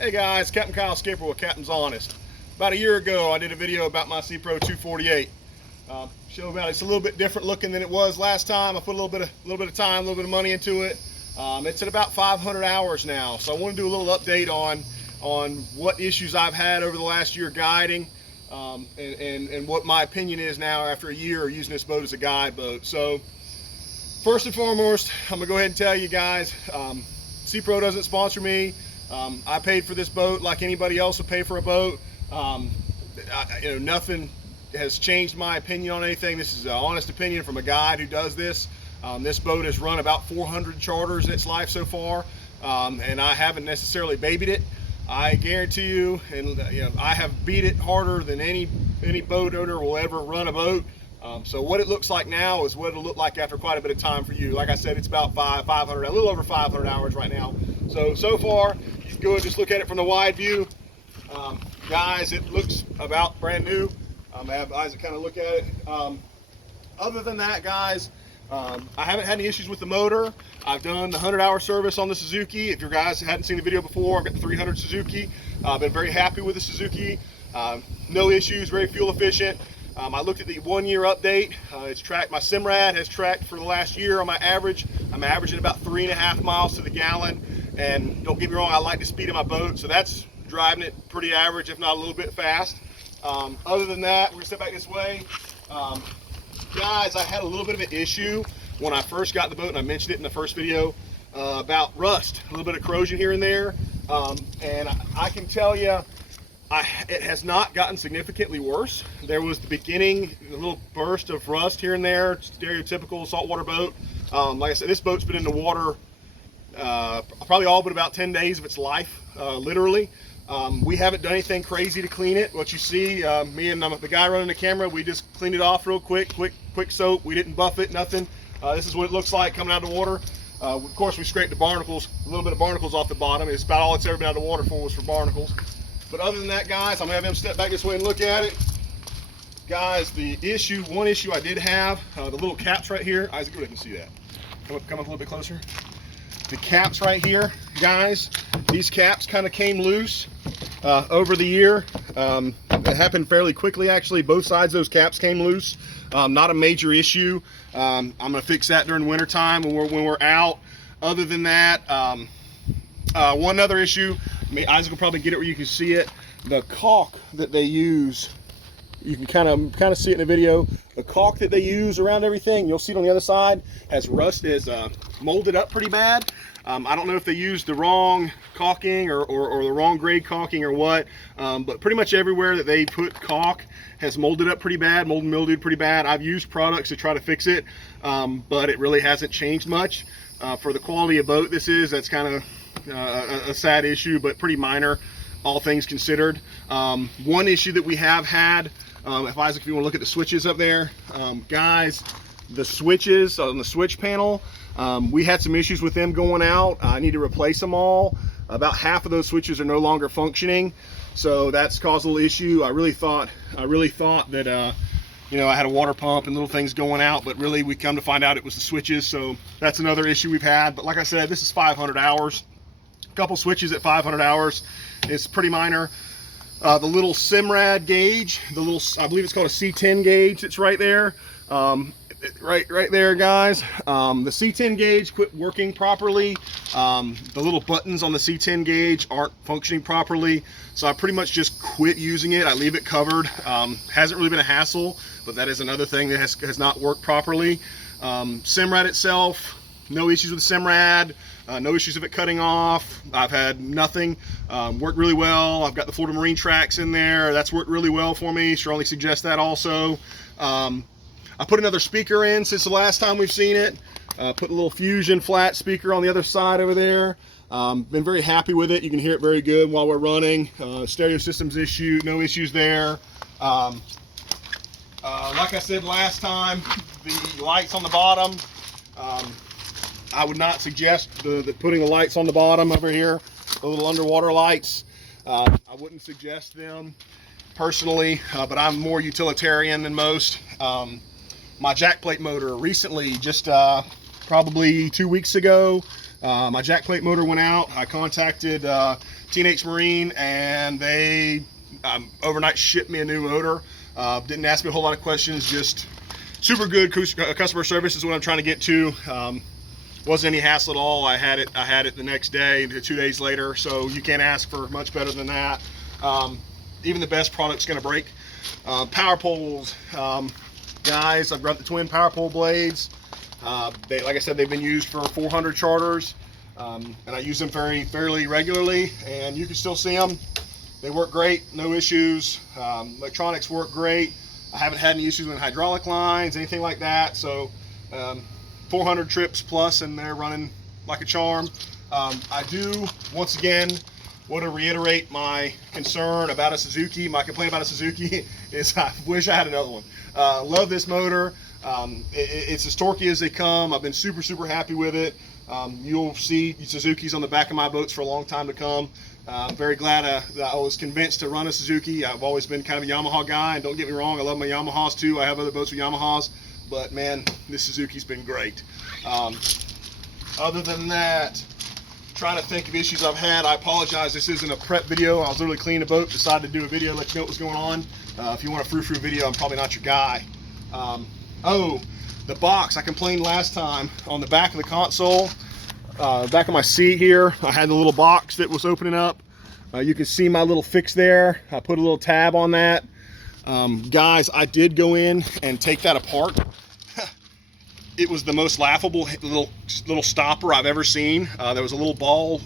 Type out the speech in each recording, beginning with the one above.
Hey guys, Captain Kyle Skipper with Captain's Honest. About a year ago, I did a video about my Sea-Pro 248. Show about it's a little bit different looking than it was last time. I put a little bit of time, a little bit of money into it. It's at about 500 hours now, so I want to do a little update on what issues I've had over the last year guiding, and what my opinion is now after a year of using this boat as a guide boat. So first and foremost, I'm gonna go ahead and tell you guys, Sea-Pro doesn't sponsor me. I paid for this boat like anybody else would pay for a boat. Nothing has changed my opinion on anything. This is an honest opinion from a guide who does this. This boat has run about 400 charters in its life so far, and I haven't necessarily babied it. I guarantee you, and I have beat it harder than any boat owner will ever run a boat. So what it looks like now is what it'll look like after quite a bit of time for you. Like I said, it's about 500, a little over 500 hours right now. So far, you can go and just look at it from the wide view. Guys, it looks about brand new. I have Isaac kind of look at it. Other than that, guys, I haven't had any issues with the motor. I've done the 100-hour service on the Suzuki. If you guys hadn't seen the video before, I've got the 300 Suzuki. I've been very happy with the Suzuki. No issues, very fuel efficient. I looked at the 1 year update. It's tracked, my Simrad has tracked for the last year on my average. I'm averaging about 3.5 miles to the gallon. And don't get me wrong, I like the speed of my boat, so that's driving it pretty average, if not a little bit fast. Other than that, we're gonna step back this way. Guys, I had a little bit of an issue when I first got the boat, and I mentioned it in the first video, about rust, a little bit of corrosion here and there. And I can tell you, it has not gotten significantly worse. There was the beginning, a little burst of rust here and there, stereotypical saltwater boat. Like I said, this boat's been in the water probably all but about 10 days of its life, literally. We haven't done anything crazy to clean it. What you see, me and the guy running the camera, we just cleaned it off real quick soap. We didn't buff it, nothing. This is what it looks like coming out of the water. Of course, we scraped the barnacles, a little bit of barnacles off the bottom. It's about all it's ever been out of the water for was for barnacles. But other than that, guys, I'm gonna have him step back this way and look at it. Guys, one issue I did have, the little caps right here. Isaac, go ahead and see that. Come up a little bit closer. The caps right here, guys, these caps kind of came loose over the year. It happened fairly quickly, actually. Both sides of those caps came loose. Not a major issue. I'm gonna fix that during winter time when we're out. Other than that, one other issue, Isaac will probably get it where you can see it. The caulk that they use, you can kind of see it in the video. The caulk that they use around everything, you'll see it on the other side, has molded up pretty bad. I don't know if they used the wrong caulking or the wrong grade caulking or what, but pretty much everywhere that they put caulk has molded up pretty bad, mold and mildewed pretty bad. I've used products to try to fix it, but it really hasn't changed much. For the quality of boat that's kind of a sad issue, but pretty minor, all things considered. One issue that we have had, if Isaac, if you want to look at the switches up there, guys, the switches on the switch panel, we had some issues with them going out. I need to replace them all. About half of those switches are no longer functioning, so that's caused a little issue. I really thought that I had a water pump and little things going out, but really we come to find out it was the switches. So that's another issue we've had. But like I said, this is 500 hours. A couple switches at 500 hours is pretty minor. The little Simrad gauge, I believe it's called a C10 gauge, that's right there. Right there, guys. The C10 gauge quit working properly. The little buttons on the C10 gauge aren't functioning properly, so I pretty much just quit using it. I leave it covered. Hasn't really been a hassle, but that is another thing that has not worked properly. Simrad itself, no issues with the Simrad. No issues of it cutting off. I've had nothing. Worked really well. I've got the Florida Marine tracks in there. That's worked really well for me. Strongly suggest that also. I put another speaker in since the last time we've seen it. Put a little Fusion flat speaker on the other side over there. Been very happy with it. You can hear it very good while we're running. Stereo system's no issues there. Like I said last time, the lights on the bottom, I would not suggest putting the lights on the bottom over here, the little underwater lights. I wouldn't suggest them personally, but I'm more utilitarian than most. My jack plate motor recently, just probably 2 weeks ago, My jack plate motor went out. I contacted TNH Marine, and they overnight shipped me a new motor. Didn't ask me a whole lot of questions, just super good customer service is what I'm trying to get to. Wasn't any hassle at all. I had it the next day, 2 days later, so you can't ask for much better than that. Even the best product's gonna break. Power poles, guys, I've got the twin power pole blades. Like I said, they've been used for 400 charters, and I use them fairly regularly, and you can still see them. They work great, no issues. Electronics work great. I haven't had any issues with hydraulic lines, anything like that. So 400 trips plus, and they're running like a charm. I do, once again, want to reiterate my concern about a Suzuki. My complaint about a Suzuki is I wish I had another one. Love this motor. It's as torquey as they come. I've been super happy with it. You'll see Suzukis on the back of my boats for a long time to come. I'm very glad that I was convinced to run a Suzuki. I've always been kind of a Yamaha guy, and don't get me wrong, I love my Yamahas too. I have other boats with Yamahas, but man, this Suzuki's been great. Other than that, trying to think of issues I've had. I apologize, this isn't a prep video. I was literally cleaning the boat, decided to do a video, let you know what was going on. If you want a frou-frou video, I'm probably not your guy. Oh, the box, I complained last time on the back of the console. Back of my seat here, I had the little box that was opening up. You can see my little fix there. I put a little tab on that. Guys, I did go in and take that apart. It was the most laughable little stopper I've ever seen. There was a little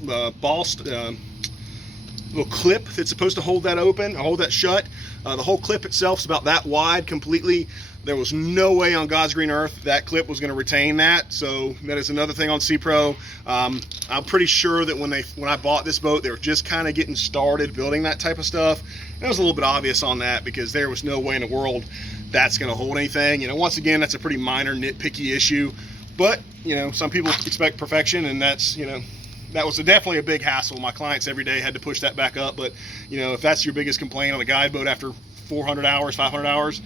little clip that's supposed to hold that open, hold that shut. The whole clip itself is about that wide completely. There was no way on God's green earth that clip was going to retain that. So that is another thing on SeaPro. I'm pretty sure that when I bought this boat, they were just kind of getting started building that type of stuff. And it was a little bit obvious on that because there was no way in the world that's going to hold anything. You know, once again, that's a pretty minor nitpicky issue. But, you know, some people expect perfection, and that's, you know, that was definitely a big hassle. My clients every day had to push that back up. But, you know, if that's your biggest complaint on a guide boat after 400 hours, 500 hours,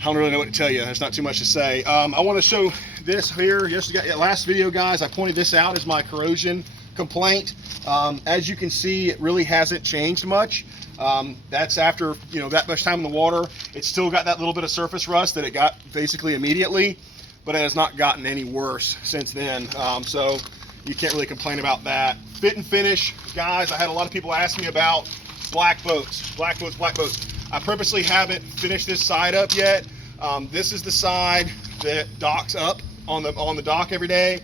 I don't really know what to tell you. There's not too much to say. I want to show this here. Last video, guys, I pointed this out as my corrosion complaint. As you can see, it really hasn't changed much. That's after, you know, that much time in the water. It's still got that little bit of surface rust that it got basically immediately, but it has not gotten any worse since then. So you can't really complain about that. Fit and finish, guys, I had a lot of people ask me about black boats. I purposely haven't finished this side up yet. This is the side that docks up on the dock every day.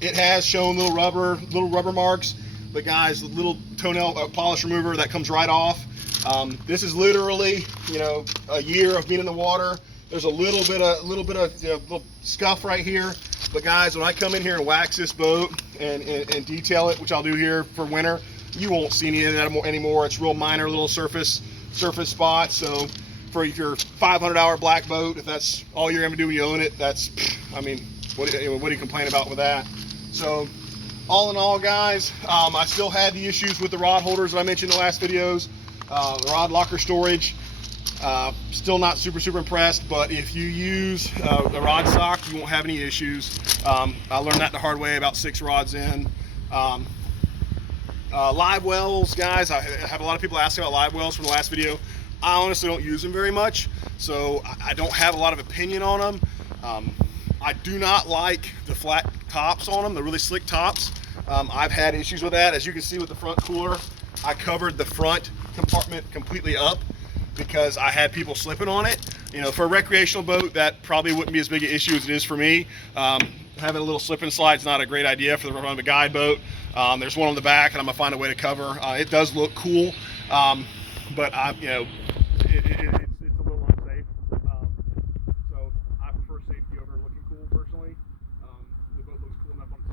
It has shown little rubber marks, but guys, the little toenail polish remover that comes right off. This is literally, you know, a year of being in the water. There's a little bit of you know, little scuff right here. But guys, when I come in here and wax this boat and detail it, which I'll do here for winter, you won't see any of that anymore. It's real minor little surface spots. So for your 500-hour black boat, if that's all you're gonna do when you own it, that's, I mean, what do you complain about with that? So all in all, guys, I still had the issues with the rod holders that I mentioned in the last videos. The rod locker storage, still not super impressed, but if you use the rod sock, you won't have any issues. I learned that the hard way about 6 rods in. Live wells, guys, I have a lot of people asking about live wells from the last video. I honestly don't use them very much, so I don't have a lot of opinion on them. I do not like the flat tops on them, the really slick tops. I've had issues with that. As you can see with the front cooler, I covered the front compartment completely up because I had people slipping on it. You know, for a recreational boat, that probably wouldn't be as big an issue as it is for me. Having a little slip and slide is not a great idea for the run of a guide boat. There's one on the back, and I'm gonna find a way to cover. It does look cool, but you know, it's a little unsafe. So I prefer safety over looking cool personally. The boat looks cool enough on its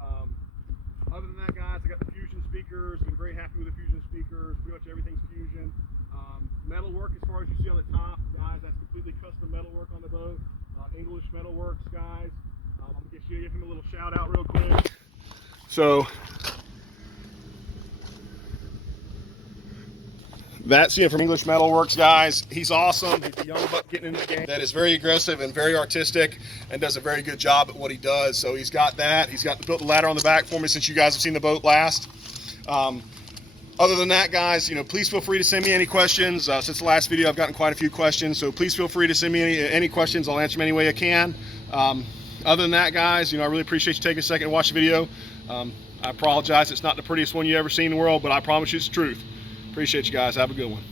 own. Other than that, guys, I got the Fusion speakers. I'm very happy with the Fusion speakers. Pretty much everything's Fusion. Metalwork, as far as you see on the top, guys, that's completely custom metalwork on the boat. English Metalworks, guys. I'm gonna give him a little shout out real quick. So That's Ian from English Metalworks, guys. He's awesome. He's a young buck getting into the game that is very aggressive and very artistic and does a very good job at what he does. So he's got that. He's got built the ladder on the back for me since you guys have seen the boat last. Other than that, guys, please feel free to send me any questions. Since the last video, I've gotten quite a few questions, so please feel free to send me any questions. I'll answer them any way I can. Other than that, guys, I really appreciate you taking a second to watch the video. I apologize, it's not the prettiest one you've ever seen in the world, but I promise you it's the truth. Appreciate you guys. Have a good one.